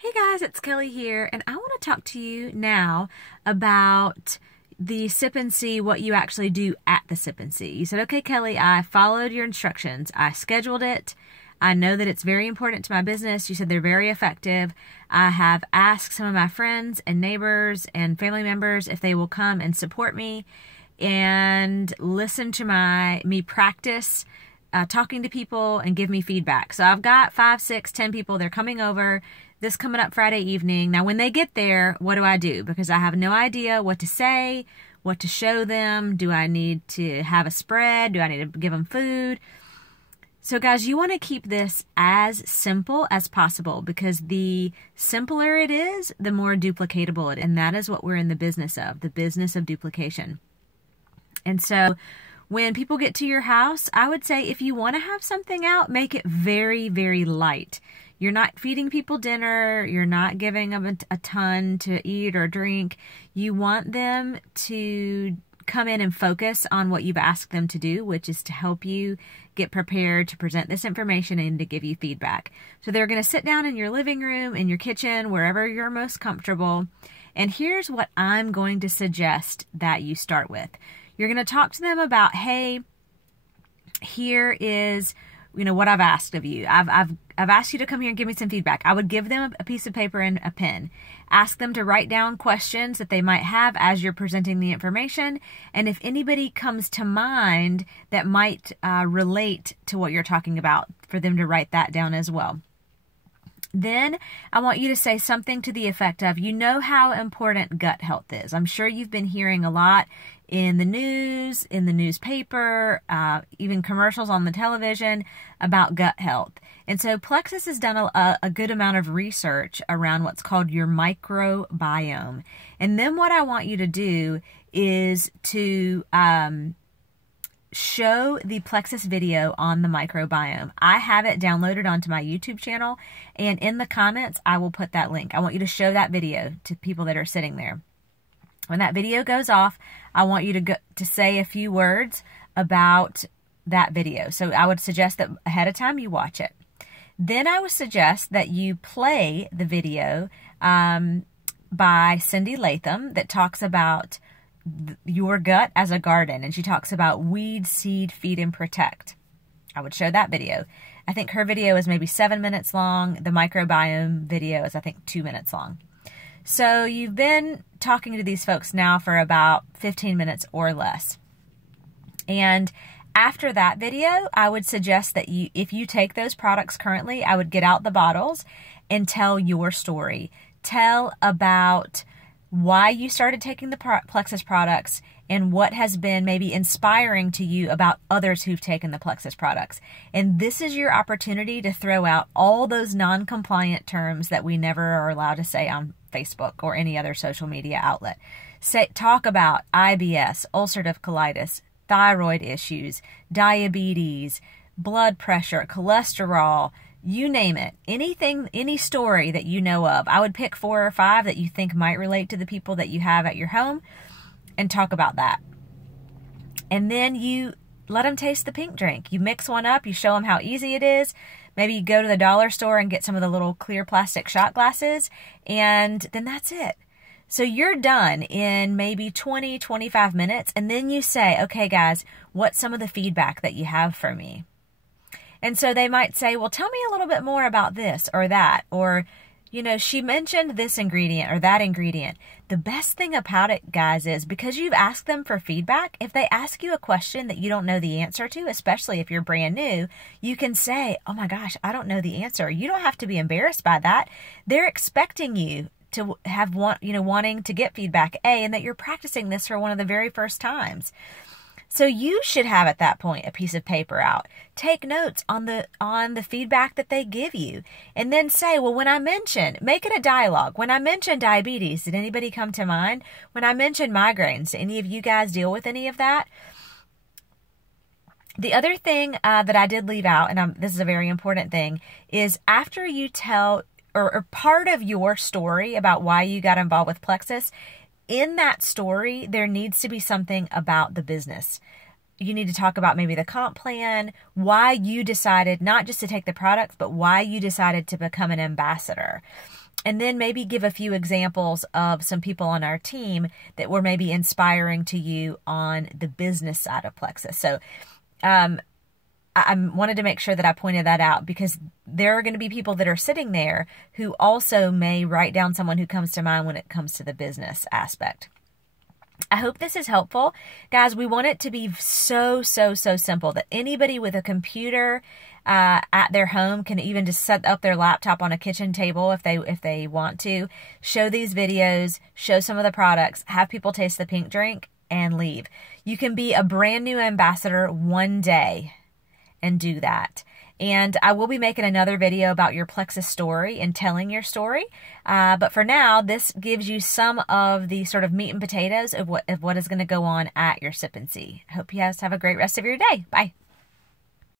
Hey guys, it's Kelly here, and I want to talk to you now about the Sip and See, what you actually do at the Sip and See. You said, okay, Kelly, I followed your instructions. I scheduled it. I know that it's very important to my business. You said they're very effective. I have asked some of my friends and neighbors and family members if they will come and support me and listen to me practice talking to people and give me feedback. So I've got 5, 6, 10 people. They're coming over this coming up Friday evening. Now, when they get there, what do I do? Because I have no idea what to say, what to show them. Do I need to have a spread? Do I need to give them food? So guys, you want to keep this as simple as possible, because the simpler it is, the more duplicatable it is. And that is what we're in the business of duplication. And so when people get to your house, I would say if you want to have something out, make it very, very light. You're not feeding people dinner. You're not giving them a ton to eat or drink. You want them to come in and focus on what you've asked them to do, which is to help you get prepared to present this information and to give you feedback. So they're going to sit down in your living room, in your kitchen, wherever you're most comfortable. And here's what I'm going to suggest that you start with. You're going to talk to them about, hey, here is, what I've asked of you. I've asked you to come here and give me some feedback. I would give them a piece of paper and a pen. Ask them to write down questions that they might have as you're presenting the information. And if anybody comes to mind that might relate to what you're talking about, for them to write that down as well. Then I want you to say something to the effect of, you know how important gut health is. I'm sure you've been hearing a lot in the news, in the newspaper, even commercials on the television about gut health. And so Plexus has done a good amount of research around what's called your microbiome. And then what I want you to do is to show the Plexus video on the microbiome. I have it downloaded onto my YouTube channel, and in the comments, I will put that link. I want you to show that video to people that are sitting there. When that video goes off, I want you to say a few words about that video. So I would suggest that ahead of time you watch it. Then I would suggest that you play the video by Cindy Latham that talks about your gut as a garden, and she talks about weed, seed, feed, and protect. I would show that video. I think her video is maybe 7 minutes long. The microbiome video is, I think, 2 minutes long. So you've been talking to these folks now for about 15 minutes or less. And after that video, I would suggest that if you take those products currently, I would get out the bottles and tell your story. Tell about why you started taking the Plexus products and what has been maybe inspiring to you about others who've taken the Plexus products. And this is your opportunity to throw out all those non-compliant terms that we never are allowed to say on Facebook or any other social media outlet. Talk about IBS, ulcerative colitis, thyroid issues, diabetes, blood pressure, cholesterol, you name it. Anything, any story that you know of. I would pick 4 or 5 that you think might relate to the people that you have at your home and talk about that. And then you let them taste the pink drink. You mix one up, you show them how easy it is. Maybe you go to the dollar store and get some of the little clear plastic shot glasses, and then that's it. So you're done in maybe 20, 25 minutes, and then you say, okay guys, what's some of the feedback that you have for me? And so they might say, well, tell me a little bit more about this or that, or, she mentioned this ingredient or that ingredient. The best thing about it, guys, is because you've asked them for feedback, if they ask you a question that you don't know the answer to, especially if you're brand new, you can say, oh my gosh, I don't know the answer. You don't have to be embarrassed by that. They're expecting you to have wanting to get feedback, and that you're practicing this for one of the very first times. So you should have at that point a piece of paper out. Take notes on the feedback that they give you, and then say, well, make it a dialogue. When I mention diabetes, did anybody come to mind? When I mention migraines, do any of you guys deal with any of that? The other thing that I did leave out, and this is a very important thing, is after you tell or part of your story about why you got involved with Plexus, in that story, there needs to be something about the business. you need to talk about maybe the comp plan, why you decided not just to take the products, but why you decided to become an ambassador. And then maybe give a few examples of some people on our team that were maybe inspiring to you on the business side of Plexus. So I wanted to make sure that I pointed that out, because there are going to be people that are sitting there who also may write down someone who comes to mind when it comes to the business aspect. I hope this is helpful. Guys, we want it to be so simple that anybody with a computer at their home can even just set up their laptop on a kitchen table if they want to, show these videos, show some of the products, have people taste the pink drink, and leave. You can be a brand new ambassador one day and do that. And I will be making another video about your Plexus story and telling your story. But for now, this gives you some of the sort of meat and potatoes of what is going to go on at your Sip and See. I hope you guys have a great rest of your day. Bye.